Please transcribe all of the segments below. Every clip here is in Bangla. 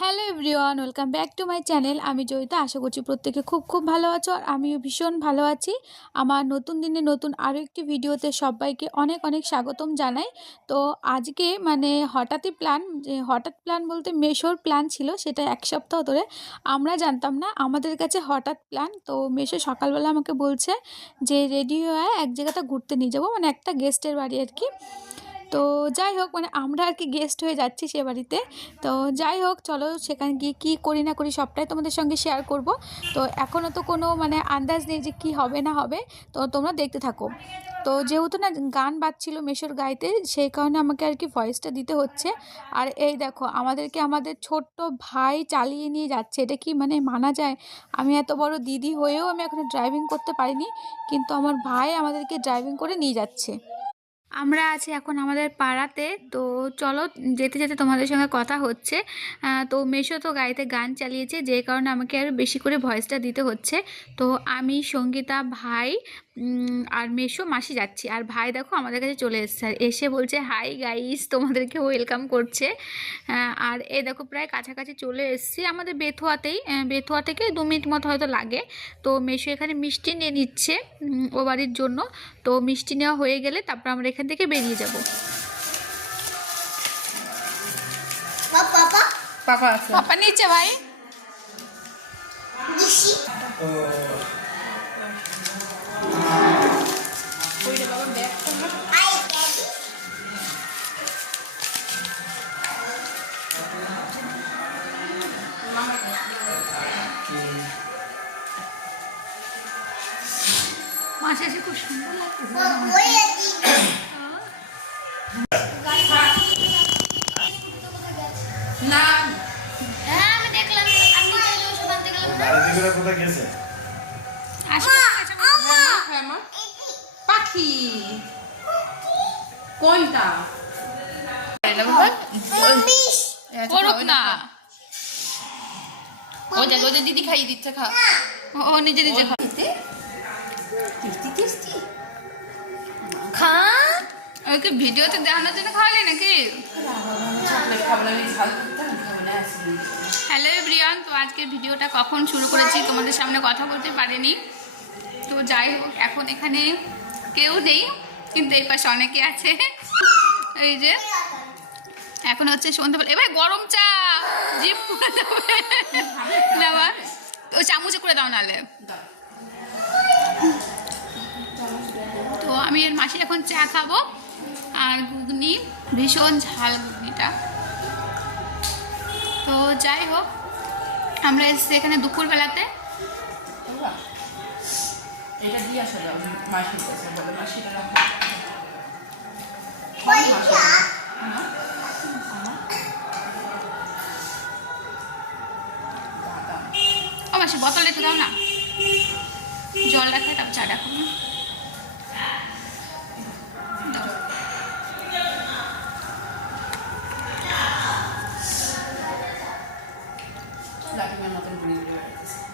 Hello everyone, welcome back to my channel. আমি জয়িতা, আশা করছি প্রত্যেকে খুব খুব ভালো আছো আর আমিও ভীষণ ভালো আছি। আমার নতুন দিনে নতুন আরও একটি ভিডিওতে সবাইকে অনেক অনেক স্বাগতম জানাই। তো আজকে মানে হঠাৎই প্ল্যান যে হঠাৎ প্ল্যান বলতে মেশোর প্ল্যান ছিল, সেটা এক সপ্তাহ ধরে আমরা জানতাম না, আমাদের কাছে হঠাৎ প্ল্যান তো মেশো সকালবেলা আমাকে বলছে যে, রেডি হয়ে এক জায়গাটা ঘুরতে নিয়ে যাব। মানে একটা গেস্টের বাড়ি আর কি। তো যাই হোক মানে আমরা আর কি গেস্ট হয়ে যাচ্ছি সে বাড়িতে। তো যাই হোক, চলো সেখানে গিয়ে কী করি না করি সবটাই তোমাদের সঙ্গে শেয়ার করব। তো এখনও তো কোনো মানে আন্দাজ নেই যে কি হবে না হবে। তো তোমরা দেখতে থাকো। তো যেহেতু না গান বাজছিল মেশোর গাইতে, সেই কারণে আমাকে আর কি ভয়েসটা দিতে হচ্ছে। আর এই দেখো, আমাদেরকে আমাদের ছোট্ট ভাই চালিয়ে নিয়ে যাচ্ছে। এটা কি মানে মানা যায়? আমি এত বড় দিদি হয়েও আমি এখনও ড্রাইভিং করতে পারিনি, কিন্তু আমার ভাই আমাদেরকে ড্রাইভিং করে নিয়ে যাচ্ছে। আমরা আছি এখন আমাদের পাড়াতে। তো চলো, যেতে যেতে তোমাদের সঙ্গে কথা হচ্ছে। তো মেশো তো গাড়িতে গান চালিয়েছে, যে কারণে আমাকে আরও বেশি করে ভয়েসটা দিতে হচ্ছে। তো আমি, সঙ্গীতা, ভাই আর মেশো মাসি যাচ্ছি। আর ভাই দেখো আমাদের কাছে চলে এসেছে। এসে বলছে, হাই গাইস, তোমাদেরকে ওয়েলকাম করছে। আর এ দেখো প্রায় কাছাকাছি চলে এসেছি আমাদের বেথুয়াতেই। বেথুয়া থেকে দু মিনিট মতো হয়তো লাগে। তো মেশো এখানে মিষ্টি নিয়ে নিচ্ছে ও বাড়ির জন্য। তো মিষ্টি নেওয়া হয়ে গেলে তারপর আমরা এখান থেকে বেরিয়ে যাব। পাপা? আছে। পাপা নিচে ভাই। মাসে এসে খুব সুন্দর লাগছে পাখি। কোনটা? করুক না। ও যা ওদের দিদি খাইয়ে দিচ্ছে খা। ও ও নিজে নিজে খাও। Tasty tasty. খা। ওকে ভিডিওতে দেখানোর জন্য খাওয়ালে নাকি? হ্যালো এভরিওয়ান তো আজকে ভিডিওটা কখন শুরু করেছি তোমাদের সামনে কথা বলতে পারিনি। যাই হোক, এখন এখানে কেউ নেই, কিন্তু এই পাশে অনেকে আছে। এই যে, এখন হচ্ছে সন্ধ্যাবেলা। এবার গরম চা! জিপ ও চামচে করে দাও নালে তো আমি এর মাসে এখন চা খাব, আর ঘুগনি, ভীষণ ঝাল ঘুগনিটা। তো যাই হোক, আমরা এসেছি এখানে দুপুরবেলাতে। এটা দিয়ে আসা যাও মাসির কাছে বলো মাসিটা রাখো। মাসি বোতল রেখে দাও না। জল রাখে তারপর চা রাখো। না লাঠিমার মতন ঘুরে ঘুরে বেড়াইতেছে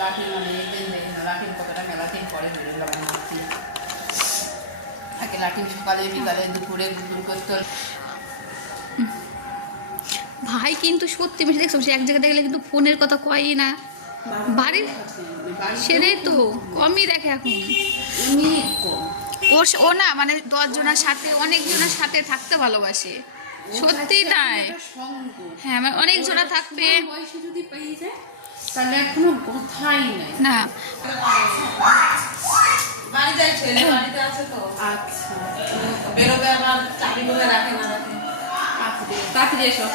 লাঠি একদিন দেখে না লাঠির কতটা মেলাদিন পরে বেরোলাম লাঠি আগে লাঠি সকালে বিকালে দুপুরে গুপুর করতো। ভাই কিন্তু সত্যি বেশি দেখছ সে এক জায়গায় দেখলে কিন্তু ফোনের কথা কয়ই না। বাড়ির সেটাই তো কমই দেখে এখন। কম। ও না মানে দশ জনের সাথে অনেক জনের সাথে থাকতে ভালোবাসে। সত্যি তাই। হ্যাঁ মানে অনেক জনা থাকবে। বয়সে যদি পেয়ে যায় তাহলে কোনো কথাই নাই। না। বাড়ি যায় ছেলে বাড়িতে আছে তো। আচ্ছা। বেরোবে আবার চাকরি করে রাখে না রাখে। তাড়াতাড়ি এসো।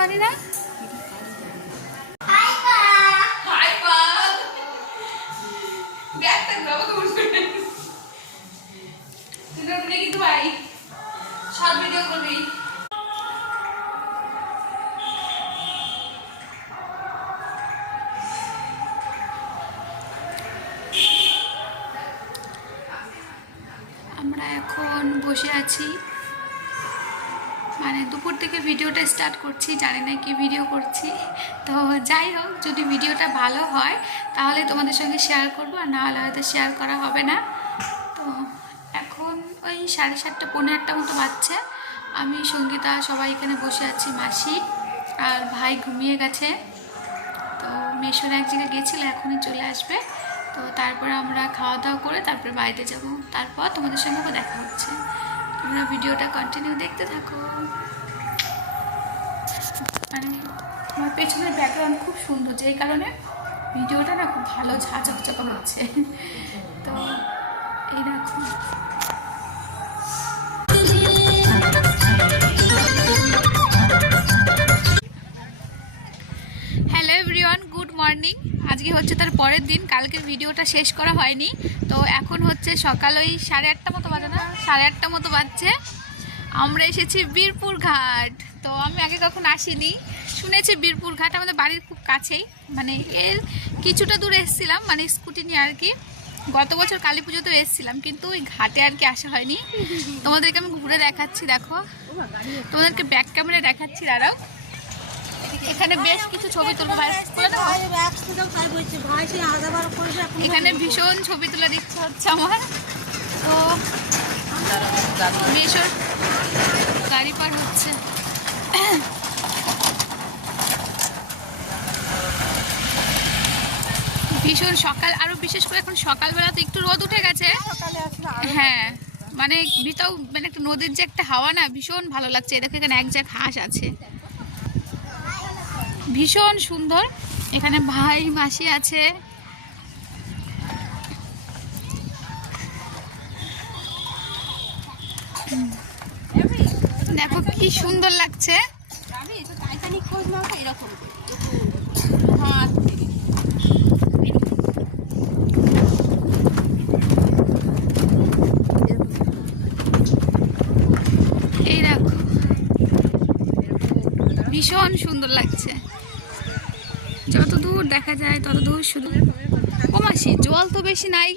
বাড়ি না? কিন্তু ভাই সব ভিডিও করবি। বসে আছি। মানে দুপুর থেকে ভিডিওটা স্টার্ট করছি, জানি না কি ভিডিও করছি। তো যাই হোক, যদি ভিডিওটা ভালো হয়, তাহলে তোমাদের সঙ্গে শেয়ার করব, আর না হলে হয়তো শেয়ার করা হবে না। তো এখন ওই সাড়ে সাতটা পনেরো আটটা মতো বাচ্চা আমি সঙ্গীতা, সবাই এখানে বসে আছি, মাসি আর ভাই ঘুমিয়ে গেছে। তো মেশোর এক জায়গায় গেছিল, এখনই চলে আসবে। তো তারপরে আমরা খাওয়া দাওয়া করে তারপরে বাড়িতে যাব। তারপর তোমাদের সঙ্গে দেখা হচ্ছে। তোমরা ভিডিওটা কন্টিনিউ দেখতে থাকো। মানে আমার পেছনের ব্যাকগ্রাউন্ড খুব সুন্দর, যেই কারণে ভিডিওটা না খুব ভালো ঝাঁচকচকা হচ্ছে। তো এই দেখো। হ্যালো এভরিওয়ান গুড মর্নিং আজকে হচ্ছে তার পরের দিন, কালকের ভিডিওটা শেষ করা হয়নি। তো এখন হচ্ছে সকাল ওই সাড়ে আটটা মতো বাজে না? সাড়ে আটটা মতো বাজছে। আমরা এসেছি বীরপুর ঘাট। তো আমি আগে কখন আসিনি, শুনেছি বীরপুর ঘাট আমাদের বাড়ির খুব কাছেই। মানে এর কিছুটা দূরে এসেছিলাম মানে স্কুটি নিয়ে আর কি। গত বছর কালী পুজোতেও এসেছিলাম, কিন্তু ওই ঘাটে আর কি আসা হয়নি। তোমাদেরকে আমি ঘুরে দেখাচ্ছি, দেখো। তোমাদেরকে ব্যাক ক্যামেরা দেখাচ্ছি, দাঁড়াও। এখানে বেশ কিছু ছবি তুলবো। এখানে ভীষণ ছবি তোলা ইচ্ছা হচ্ছে আমার। তো মেশোর গাড়ি পার হচ্ছে। ভীষণ সকাল, আরও বিশেষ করে এখন সকালবেলা তো একটু রোদ উঠে গেছে। হ্যাঁ মানে বিতাও মানে একটা নদীর যে একটা হাওয়া না, ভীষণ ভালো লাগছে। এদেরকে এখানে এক জায়গায় হাঁস আছে। ভীষণ সুন্দর। এখানে ভাই মাসি আছে। দেখো কি সুন্দর লাগছে। ভীষণ সুন্দর লাগছে। দেখা যায় তত দূর শুধু। ও মাসি, জল তো বেশি নাই।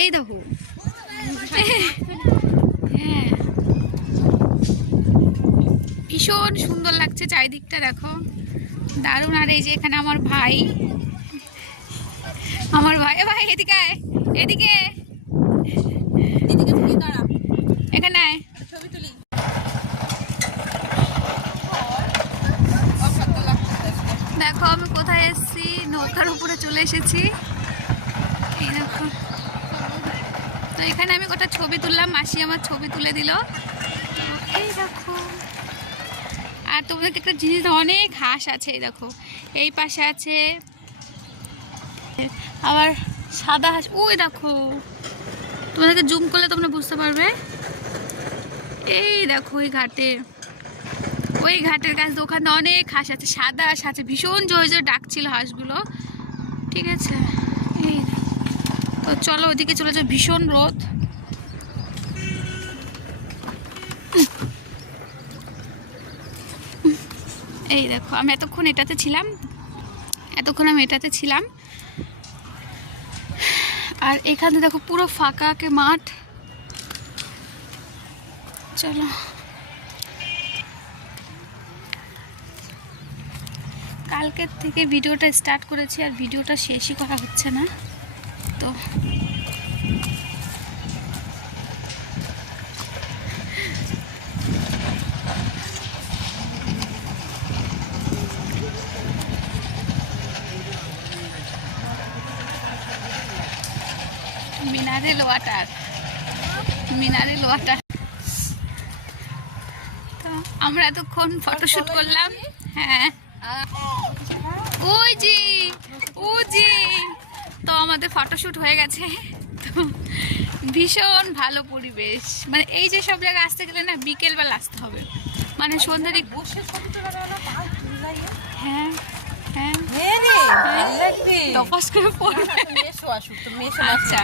এই দেখো। হ্যাঁ। ভীষণ সুন্দর লাগছে চারিদিকটা, দেখো। দারুণ। আর এই যে এখানে আমার ভাই। আমার ভাই ভাই, এদিকে এদিকে। এখানে। দেখো আমি কোথায় এসেছি। নৌকার উপরে চলে এসেছি। এই দেখো। তো এখানে আমি গোটা ছবি তুললাম, মাসি আমার ছবি তুলে দিল। এই দেখো। আর তোমাদেরকে একটা জিনিস অনেক হাঁস আছে, এই দেখো। এই পাশে আছে আবার সাদা হাঁস, ওই দেখো। তোমাদেরকে জুম করলে তোমরা বুঝতে পারবে। এই দেখো, ওই ঘাটে। ওই ঘাটের কাছে ওখানে অনেক হাঁস আছে, সাদা হাঁস আছে, ভীষণ জোরে জোরে ডাকছিল হাঁসগুলো। ঠিক আছে? এই তো চলো ওদিকে চলে যাও, ভীষণ রোদ। এই দেখো, আমি এতক্ষণ এটাতে ছিলাম, এতক্ষণ আমি এটাতে ছিলাম। আর এখানে দেখো পুরো ফাঁকাকে মাঠ। চলো। কালকের থেকে ভিডিওটা স্টার্ট করেছি আর ভিডিওটা শেষই করা হচ্ছে না। তো মিনারেল ওয়াটার মিনারেল ওয়াটার তো আমরা এতক্ষণ ফটোশুট করলাম। হ্যাঁ। ওই জি ও জি তো আমাদের ফটোশুট হয়ে গেছে। তো ভীষণ ভালো পরিবেশ। মানে এই যে সব জায়গায় আসতে গেলে না বিকেলবেলা আসতে হবে। মানে সন্ধ্যা দিক হ্যাঁ হ্যাঁ। তপাস করে পড়বে। আচ্ছা।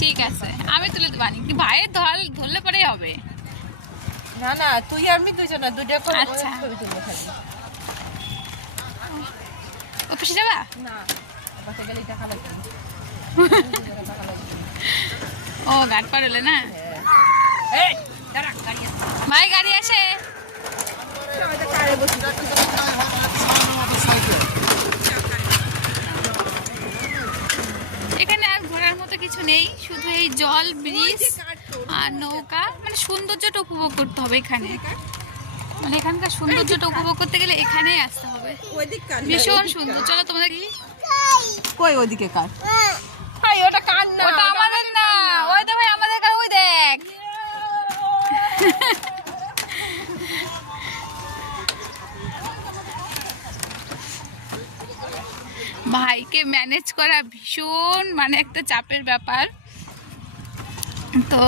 ঠিক আছে। আমি তুলে দেবো ভাইয়ের ধর ধরলে পরেই হবে। না না তুই আমি দুজন না দুইটা করে আচ্ছা। ছবি তুলবো খালি ও যাবা? না বাসে গেলে টাকা লাগবে। ও ঘাট পার হলে না এই দাঁড়া গাড়ি আছে। ভাই গাড়ি আসে। এখানে আর ঘোরার মতো কিছু নেই শুধু এই জল ব্রিজ। আর নৌকা মানে সৌন্দর্যটা উপভোগ করতে হবে এখানে। মানে এখানকার সৌন্দর্যটা উপভোগ করতে গেলে এখানেই আসতে হবে। ভীষণ সুন্দর চলো তোমাদের কি? কই ওদিকে কার? ওটা কান না? ওটা আমাদের না। ওই দেখ ভাই আমাদের কার? ওই দেখ। ভাইকে ম্যানেজ করা ভীষণ মানে একটা চাপের ব্যাপার। তো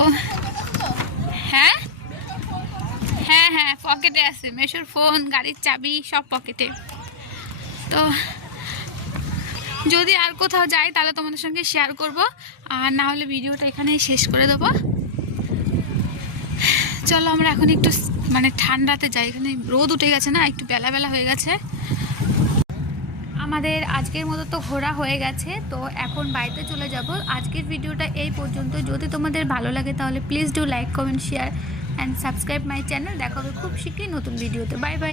হ্যাঁ? হ্যাঁ হ্যাঁ পকেটে আছে। মেশোর ফোন গাড়ির চাবি, সব পকেটে। তো যদি আর কোথাও যাই, তাহলে তোমাদের সঙ্গে শেয়ার করব। আর না হলে ভিডিওটা এখানেই শেষ করে দেবো। চলো, আমরা এখন একটু মানে ঠান্ডাতে যাই। এখানে রোদ উঠে গেছে না, একটু বেলা বেলা হয়ে গেছে। আমাদের আজকের মতো তো ঘোরা হয়ে গেছে, তো এখন বাড়িতে চলে যাব। আজকের ভিডিওটা এই পর্যন্ত। যদি তোমাদের ভালো লাগে তাহলে please do like comment share and subscribe my channel দেখা হবে খুব শীঘ্রই নতুন ভিডিওতে। Bye bye